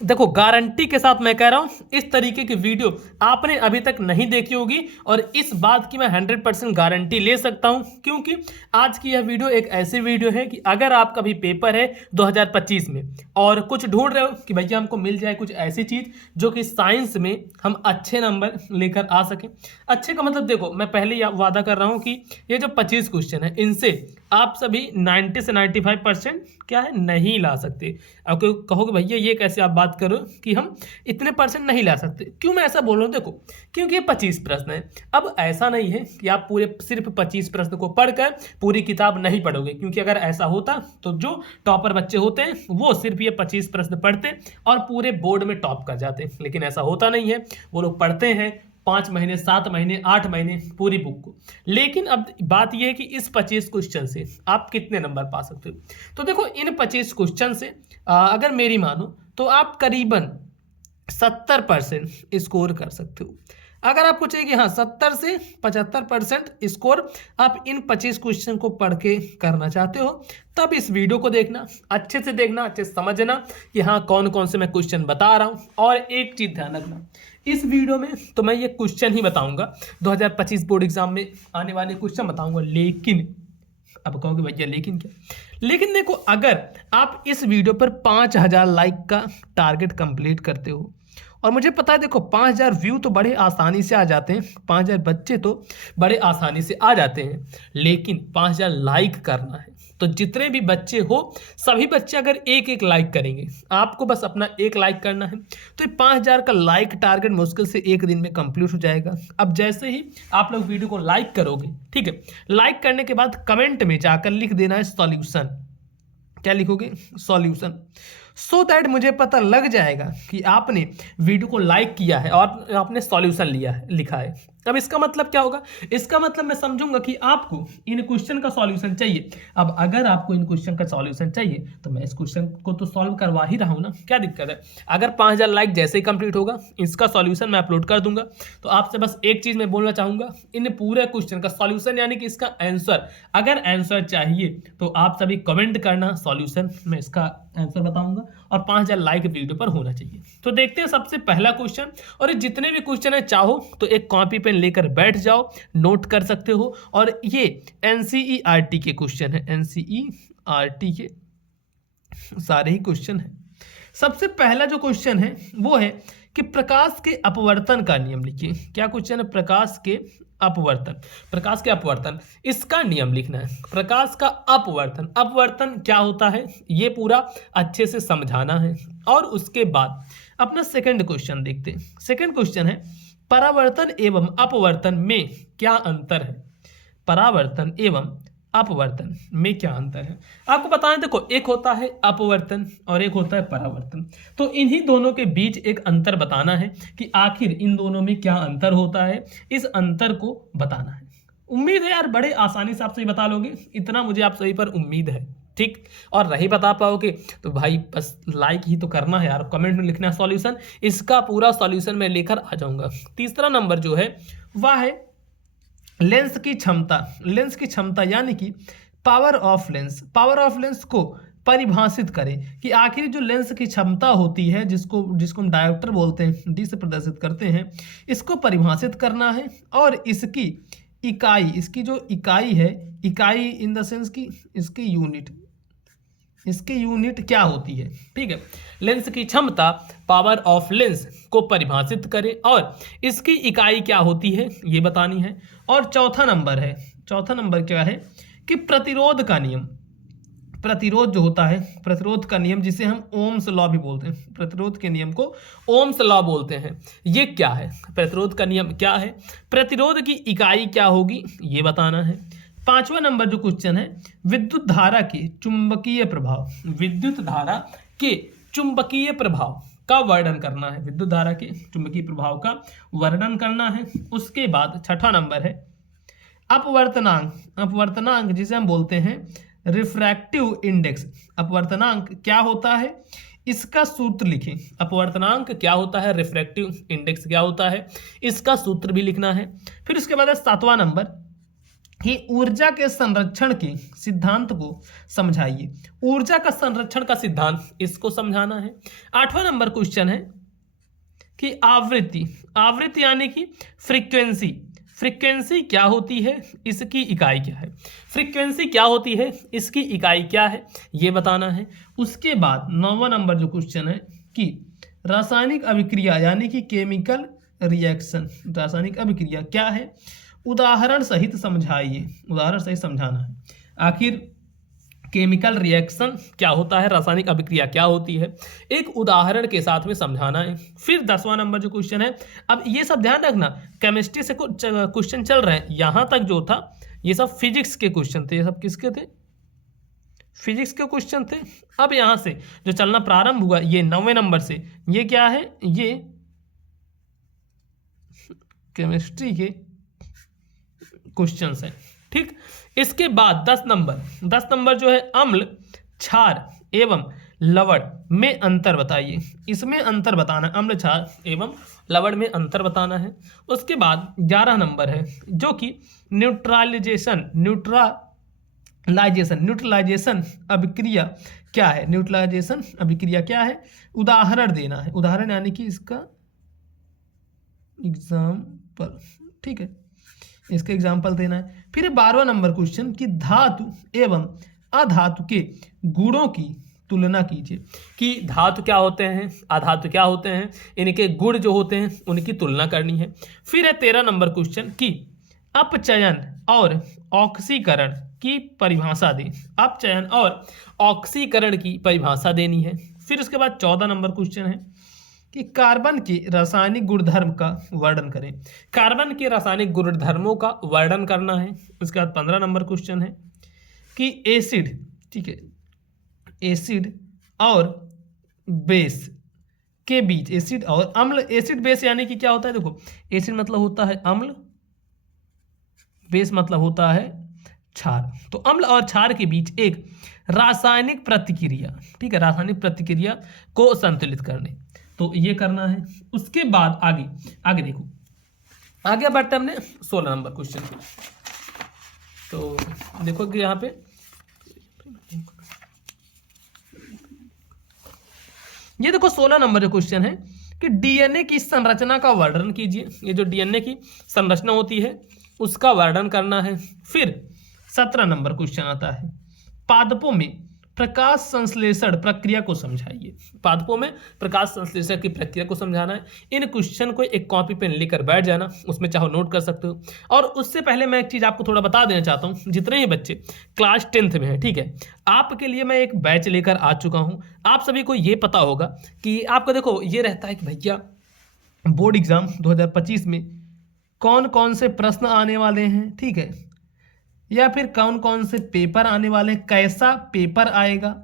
देखो गारंटी के साथ मैं कह रहा हूं इस तरीके की वीडियो आपने अभी तक नहीं देखी होगी, और इस बात की मैं 100% गारंटी ले सकता हूं, क्योंकि आज की यह वीडियो एक ऐसी वीडियो है कि अगर आपका भी पेपर है 2025 में और कुछ ढूंढ रहे हो कि भैया हमको मिल जाए कुछ ऐसी चीज जो कि साइंस में हम अच्छे नंबर लेकर आ सकें। अच्छे का मतलब देखो, मैं पहले ही वादा कर रहा हूं कि ये जो 25 क्वेश्चन है इनसे आप सभी 90 से 95% क्या है नहीं ला सकते। अब कोई कहोगे भैया ये कैसे आप बात करो कि हम इतने परसेंट नहीं ला सकते, क्यों मैं ऐसा बोल रहा हूँ? देखो क्योंकि ये 25 प्रश्न है। अब ऐसा नहीं है कि आप पूरे सिर्फ 25 प्रश्न को पढ़कर पूरी किताब नहीं पढ़ोगे, क्योंकि अगर ऐसा होता तो जो टॉपर बच्चे होते हैं वो सिर्फ ये 25 प्रश्न पढ़ते और पूरे बोर्ड में टॉप कर जाते, लेकिन ऐसा होता नहीं है। वो लोग पढ़ते हैं 5 महीने, 7 महीने, 8 महीने पूरी बुक को। लेकिन अब बात यह है कि इस 25 क्वेश्चन से आप कितने नंबर पा सकते हो। तो देखो इन 25 क्वेश्चन से अगर मेरी मानो तो आप करीबन 70% स्कोर कर सकते हो। अगर आपको चाहिए कि हाँ 70 से 75% स्कोर आप इन 25 क्वेश्चन को पढ़ के करना चाहते हो, तब इस वीडियो को देखना, अच्छे से देखना, अच्छे से समझना कि हाँ कौन कौन से मैं क्वेश्चन बता रहा हूँ। और एक चीज़ ध्यान रखना, इस वीडियो में तो मैं ये क्वेश्चन ही बताऊंगा 2025 बोर्ड एग्जाम में आने वाले क्वेश्चन बताऊंगा। लेकिन अब कहोगे भैया लेकिन क्या? लेकिन देखो अगर आप इस वीडियो पर 5000 लाइक का टारगेट कंप्लीट करते हो, और मुझे पता है देखो 5000 व्यू तो बड़े आसानी से आ जाते हैं, 5000 बच्चे तो बड़े आसानी से आ जाते हैं, लेकिन 5000 लाइक करना है। तो जितने भी बच्चे हो सभी बच्चे अगर एक एक लाइक करेंगे, आपको बस अपना एक लाइक करना है, तो ये 5000 का लाइक टारगेट मुश्किल से एक दिन में कंप्लीट हो जाएगा। अब जैसे ही आप लोग वीडियो को लाइक करोगे, ठीक है, लाइक करने के बाद कमेंट में जाकर लिख देना है सॉल्यूशन। क्या लिखोगे? सॉल्यूशन। सो दैट मुझे पता लग जाएगा कि आपने वीडियो को लाइक किया है और आपने सॉल्यूशन लिया है, लिखा है। अब इसका मतलब क्या होगा? इसका मतलब मैं समझूंगा कि आपको इन क्वेश्चन का सॉल्यूशन चाहिए। अब अगर आपको इन क्वेश्चन का सॉल्यूशन चाहिए तो मैं इस क्वेश्चन को तो सॉल्व करवा ही रहा हूं ना, क्या दिक्कत है? अगर 5000 लाइक जैसे ही कंप्लीट होगा इसका सॉल्यूशन मैं अपलोड कर दूंगा। तो आपसे बस एक चीज मैं बोलना चाहूंगा, इन पूरे क्वेश्चन का सॉल्यूशन यानी कि इसका आंसर, अगर आंसर चाहिए तो आप सभी कमेंट करना सॉल्यूशन, मैं इसका आंसर बताऊंगा, और 5000 लाइक वीडियो पर होना चाहिए। तो देखते हैं सबसे पहला क्वेश्चन। और ये जितने भी क्वेश्चन है चाहो तो एक कॉपी पेन लेकर बैठ जाओ, नोट कर सकते हो। और ये एनसीईआरटी के क्वेश्चन है, एनसीईआरटी के सारे ही क्वेश्चन है। सबसे पहला जो क्वेश्चन है वो है कि प्रकाश के अपवर्तन का नियम लिखिए। क्या क्वेश्चन है? प्रकाश के अपवर्तन, प्रकाश के अपवर्तन, इसका नियम लिखना है। प्रकाश का अपवर्तन, अपवर्तन क्या होता है ये पूरा अच्छे से समझाना है। और उसके बाद अपना सेकंड क्वेश्चन देखते हैं। सेकंड क्वेश्चन है परावर्तन एवं अपवर्तन में क्या अंतर है? परावर्तन एवं अपवर्तन में क्या अंतर है? आपको बताएं, देखो एक होता है अपवर्तन और एक होता है परावर्तन। तो इन्हीं दोनों के बीच एक अंतर बताना है कि आखिर इन दोनों में क्या अंतर होता है, इस अंतर को बताना है। उम्मीद है यार बड़े आसानी से आप सही बता लोगे, इतना मुझे आप सही पर उम्मीद है, ठीक। और नहीं बता पाओगे तो भाई बस लाइक ही तो करना है यार, कमेंट में लिखना है सॉल्यूशन, इसका पूरा सॉल्यूशन मैं लेकर आ जाऊंगा। तीसरा नंबर जो है वह है लेंस की क्षमता। लेंस की क्षमता यानी कि power of lens. Power of lens को परिभाषित करें कि आखिर जो लेंस की क्षमता होती है, जिसको हम डायोप्टर बोलते हैं, डी से प्रदर्शित करते हैं, इसको परिभाषित करना है। और इसकी इकाई, इसकी जो इकाई है, इकाई इन द सेंस की इसकी यूनिट क्या होती है, ठीक है। लेंस की क्षमता, पावर ऑफ लेंस को परिभाषित करें और इसकी इकाई क्या होती है ये बतानी है। और चौथा नंबर क्या है कि प्रतिरोध का नियम। प्रतिरोध जो होता है, प्रतिरोध का नियम जिसे हम ओम्स लॉ भी बोलते हैं, प्रतिरोध के नियम को ओम्स लॉ बोलते हैं, ये क्या है? प्रतिरोध का नियम क्या है, प्रतिरोध की इकाई क्या होगी ये बताना है। पांचवा नंबर जो क्वेश्चन है विद्युत धारा के चुंबकीय प्रभाव। विद्युत धारा के चुंबकीय प्रभाव का वर्णन करना है, विद्युत धारा के चुंबकीय प्रभाव का वर्णन करना है। उसके बाद छठा नंबर है अपवर्तनांक। अपवर्तनांक जिसे हम बोलते हैं रिफ्रैक्टिव इंडेक्स। अपवर्तनांक क्या होता है इसका सूत्र लिखें। अपवर्तनांक क्या होता है, रिफ्रैक्टिव इंडेक्स क्या होता है, इसका सूत्र भी लिखना है। फिर उसके बाद है सातवां नंबर कि ऊर्जा के संरक्षण के सिद्धांत को समझाइए। ऊर्जा का संरक्षण का सिद्धांत, इसको समझाना है। 8वां नंबर क्वेश्चन है कि आवृत्ति, आवृत्ति यानी कि फ्रीक्वेंसी, फ्रीक्वेंसी क्या होती है, इसकी इकाई क्या है। फ्रीक्वेंसी क्या होती है, इसकी इकाई क्या है, ये बताना है। उसके बाद 9वां नंबर जो क्वेश्चन है कि रासायनिक अभिक्रिया यानी कि केमिकल रिएक्शन, रासायनिक अभिक्रिया क्या है, उदाहरण सहित समझाइए, उदाहरण सहित समझाना है। आखिर केमिकल रिएक्शन क्या होता है, रासायनिक अभिक्रिया क्या होती है, एक उदाहरण के साथ में समझाना है। फिर 10वां नंबर जो क्वेश्चन है, अब ये सब ध्यान रखना, केमिस्ट्री से कुछ क्वेश्चन चल रहे हैं, यहाँ तक जो था ये सब फिजिक्स के क्वेश्चन थे, ये सब किसके थे, फिजिक्स के क्वेश्चन थे। अब यहाँ से जो चलना प्रारंभ हुआ ये 9वें नंबर से, ये क्या है, ये केमिस्ट्री के क्वेश्चंस हैं, ठीक। इसके बाद 10 नंबर जो है अम्ल, क्षार एवं लवण में अंतर बताइए, इसमें अंतर बताना, अम्ल, क्षार एवं लवण में अंतर बताना है। उसके बाद 11 नंबर है जो कि न्यूट्रलाइजेशन अभिक्रिया क्या है, न्यूट्रलाइजेशन अभिक्रिया क्या है, उदाहरण देना है, उदाहरण यानी कि इसका एग्जाम्पल, ठीक है, इसका एग्जाम्पल देना है। फिर 12वां नंबर क्वेश्चन कि धातु एवं अधातु के गुणों की तुलना कीजिए, कि धातु क्या होते हैं, अधातु क्या होते हैं, इनके गुण जो होते हैं उनकी तुलना करनी है। फिर है 13 नंबर क्वेश्चन कि अपचयन और ऑक्सीकरण की परिभाषा दें, अपचयन और ऑक्सीकरण की परिभाषा देनी है। फिर उसके बाद 14 नंबर क्वेश्चन है कि कार्बन के रासायनिक गुणधर्म का वर्णन करें, कार्बन के रासायनिक गुणधर्मों का वर्णन करना है। उसके बाद 15 नंबर क्वेश्चन है कि एसिड, ठीक है, एसिड और बेस के बीच, एसिड और अम्ल, एसिड बेस यानी कि क्या होता है, देखो एसिड मतलब होता है अम्ल, बेस मतलब होता है क्षार, तो अम्ल और क्षार के बीच एक रासायनिक प्रतिक्रिया, ठीक है, रासायनिक प्रतिक्रिया को संतुलित करने, तो ये करना है। उसके बाद आगे देखो, आगे बढ़ते हमने 16 नंबर क्वेश्चन पे, तो देखो कि यहाँ पे ये देखो 16 नंबर जो क्वेश्चन है कि डीएनए की संरचना का वर्णन कीजिए, ये जो डीएनए की संरचना होती है उसका वर्णन करना है। फिर 17 नंबर क्वेश्चन आता है पादपों में प्रकाश संश्लेषण प्रक्रिया को समझाइए, पादपों में प्रकाश संश्लेषण की प्रक्रिया को समझाना है। इन क्वेश्चन को एक कॉपी पेन लेकर बैठ जाना, उसमें चाहो नोट कर सकते हो। और उससे पहले मैं एक चीज़ आपको थोड़ा बता देना चाहता हूँ, जितने ही बच्चे क्लास 10th में हैं, ठीक है, आपके लिए मैं एक बैच लेकर आ चुका हूँ। आप सभी को ये पता होगा कि आपको देखो ये रहता है कि भैया बोर्ड एग्जाम 2025 में कौन कौन से प्रश्न आने वाले हैं, ठीक है, या फिर कौन कौन से पेपर आने वाले हैं, कैसा पेपर आएगा,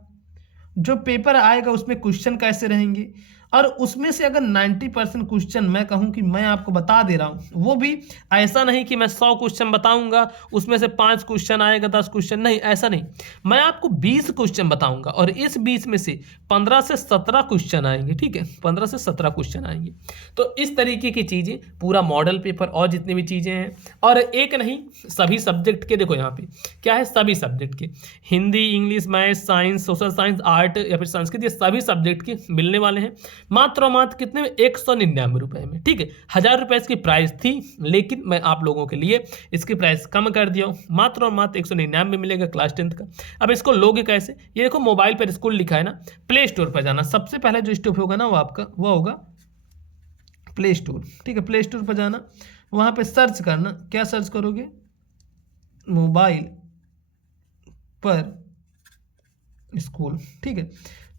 जो पेपर आएगा उसमें क्वेश्चन कैसे रहेंगे, और उसमें से अगर 90% क्वेश्चन मैं कहूँ कि मैं आपको बता दे रहा हूँ, वो भी ऐसा नहीं कि मैं 100 क्वेश्चन बताऊंगा उसमें से 5 क्वेश्चन आएगा, 10 क्वेश्चन नहीं, ऐसा नहीं, मैं आपको 20 क्वेश्चन बताऊंगा और इस 20 में से 15 से 17 क्वेश्चन आएंगे, ठीक है, 15 से 17 क्वेश्चन आएंगे। तो इस तरीके की चीज़ें, पूरा मॉडल पेपर और जितनी भी चीज़ें हैं, और एक नहीं सभी सब्जेक्ट के, देखो यहाँ पे क्या है, सभी सब्जेक्ट के, Hindi, English, math, science, social science, art या फिर संस्कृत, ये सभी सब्जेक्ट के मिलने वाले हैं मात्र और मात्र कितने में, 199 रुपए में, ठीक है। 1000 रुपये इसकी प्राइस थी, लेकिन मैं आप लोगों के लिए इसकी प्राइस कम कर दिया हूँ, मात्र और मात्र 199 में मिलेगा क्लास 10th का। अब इसको लोगे कैसे, ये देखो मोबाइल पर स्कूल लिखा है ना, प्ले स्टोर पर जाना, सबसे पहले जो स्टेप होगा ना वो आपका वो होगा प्ले स्टोर, ठीक है, प्ले स्टोर पर जाना, वहाँ पे सर्च करना, क्या सर्च करोगे, मोबाइल पर स्कूल, ठीक है,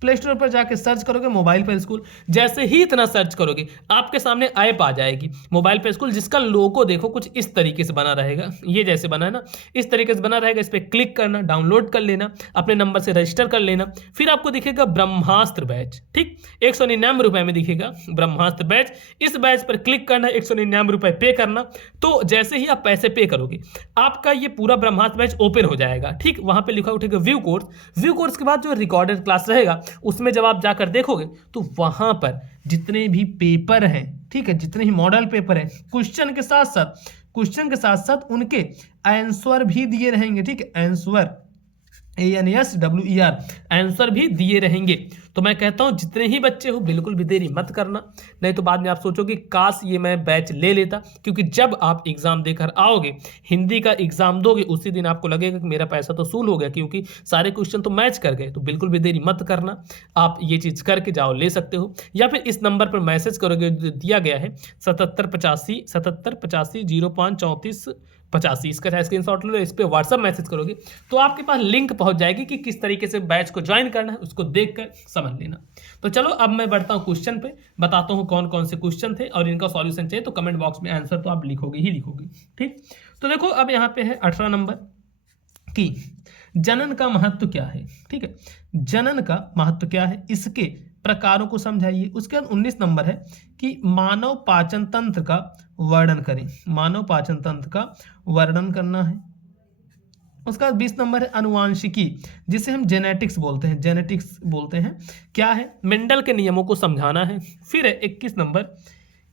प्ले स्टोर पर जाके सर्च करोगे मोबाइल पर स्कूल। जैसे ही इतना सर्च करोगे आपके सामने ऐप आ जाएगी मोबाइल पर स्कूल, जिसका लोगो देखो कुछ इस तरीके से बना रहेगा, ये जैसे बना है ना, इस तरीके से बना रहेगा। इस पर क्लिक करना, डाउनलोड कर लेना, अपने नंबर से रजिस्टर कर लेना। फिर आपको दिखेगा ब्रह्मास्त्र बैच, ठीक, 199 रुपये में दिखेगा ब्रह्मास्त्र बैच। इस बैच पर क्लिक करना, 199 रुपये पे करना। तो जैसे ही आप पैसे पे करोगे आपका ये पूरा ब्रह्मास्त्र बैच ओपन हो जाएगा, ठीक। वहाँ पर लिखा उठेगा व्यू कोर्स, व्यू कोर्स के बाद जो रिकॉर्डेड क्लास रहेगा उसमें जब आप जाकर देखोगे तो वहां पर जितने भी पेपर हैं, ठीक है, जितने ही मॉडल पेपर हैं, क्वेश्चन के साथ साथ क्वेश्चन के साथ साथ उनके आंसर भी दिए रहेंगे, ठीक है, आंसर ANSWER आंसर भी दिए रहेंगे। तो मैं कहता हूं जितने ही बच्चे हो बिल्कुल भी देरी मत करना, नहीं तो बाद में आप सोचोगे काश ये मैं बैच ले लेता, क्योंकि जब आप एग्जाम देकर आओगे, हिंदी का एग्जाम दोगे, उसी दिन आपको लगेगा कि मेरा पैसा तो वसूल हो गया, क्योंकि सारे क्वेश्चन तो मैच कर गए। तो बिल्कुल भी देरी मत करना, आप ये चीज़ करके जाओ, ले सकते हो, या फिर इस नंबर पर मैसेज करोगे जो दिया गया है 7785 इसका चाहे स्क्रीनशॉट लो, इस पर व्हाट्सअप मैसेज करोगे तो आपके पास लिंक पहुंच जाएगी कि किस तरीके से बैच को ज्वाइन करना है, उसको देखकर समझ लेना। तो चलो अब मैं बढ़ता हूं क्वेश्चन पे, बताता हूं कौन कौन से क्वेश्चन थे, और इनका सॉल्यूशन चाहिए तो कमेंट बॉक्स में आंसर तो आप लिखोगे ही लिखोगे, ठीक। तो देखो अब यहाँ पे है 18 नंबर कि जनन का महत्व क्या है, ठीक है, जनन का महत्व क्या है, इसके प्रकारों को समझाइए। उसके बाद 19 नंबर है कि मानव पाचन तंत्र का वर्णन करें, मानव पाचन तंत्र का वर्णन करना है। उसका 20 नंबर है अनुवांशिकी, जिसे हम जेनेटिक्स बोलते हैं, जेनेटिक्स बोलते हैं, क्या है, मेंडल के नियमों को समझाना है। फिर है 21 नंबर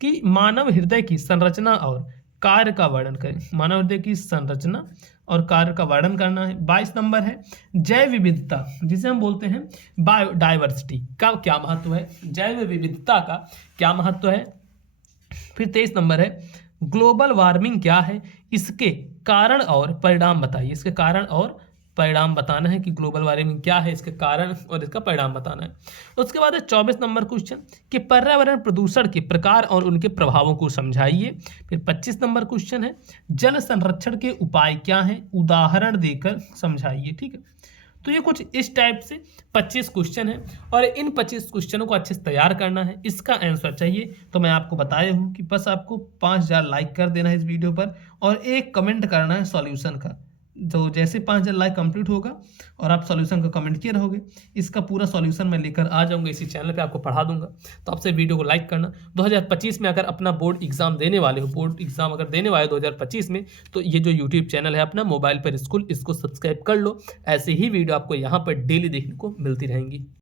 कि मानव हृदय की संरचना और कार्य का वर्णन करें, मानव हृदय की संरचना और कार्य का वर्णन करना है। 22 नंबर है जैव विविधता, जिसे हम बोलते हैं बायोडाइवर्सिटी का क्या महत्व है, जैव विविधता का क्या महत्व है। फिर 23 नंबर है ग्लोबल वार्मिंग क्या है, इसके कारण और परिणाम बताइए, इसके कारण और परिणाम बताना है कि ग्लोबल वार्मिंग क्या है, इसके कारण और इसका परिणाम बताना है। उसके बाद है 24 नंबर क्वेश्चन कि पर्यावरण प्रदूषण के प्रकार और उनके प्रभावों को समझाइए। फिर 25 नंबर क्वेश्चन है जल संरक्षण के उपाय क्या हैं, उदाहरण देकर समझाइए, ठीक है। तो ये कुछ इस टाइप से 25 क्वेश्चन है, और इन 25 क्वेश्चनों को अच्छे से तैयार करना है। इसका आंसर चाहिए तो मैं आपको बताया हूँ कि बस आपको 5000 लाइक कर देना है इस वीडियो पर, और एक कमेंट करना है सॉल्यूशन का। तो जैसे 5000 लाइक कंप्लीट होगा और आप सॉल्यूशन का कमेंट किए रहोगे, इसका पूरा सॉल्यूशन मैं लेकर आ जाऊंगा, इसी चैनल पे आपको पढ़ा दूंगा। तो आपसे वीडियो को लाइक करना। 2025 में अगर अपना बोर्ड एग्जाम देने वाले हो, बोर्ड एग्जाम अगर देने वाले 2025 में, तो ये जो यूट्यूब चैनल है अपना मोबाइल पर स्कूल, इसको सब्सक्राइब कर लो। ऐसे ही वीडियो आपको यहाँ पर डेली देखने को मिलती रहेंगी।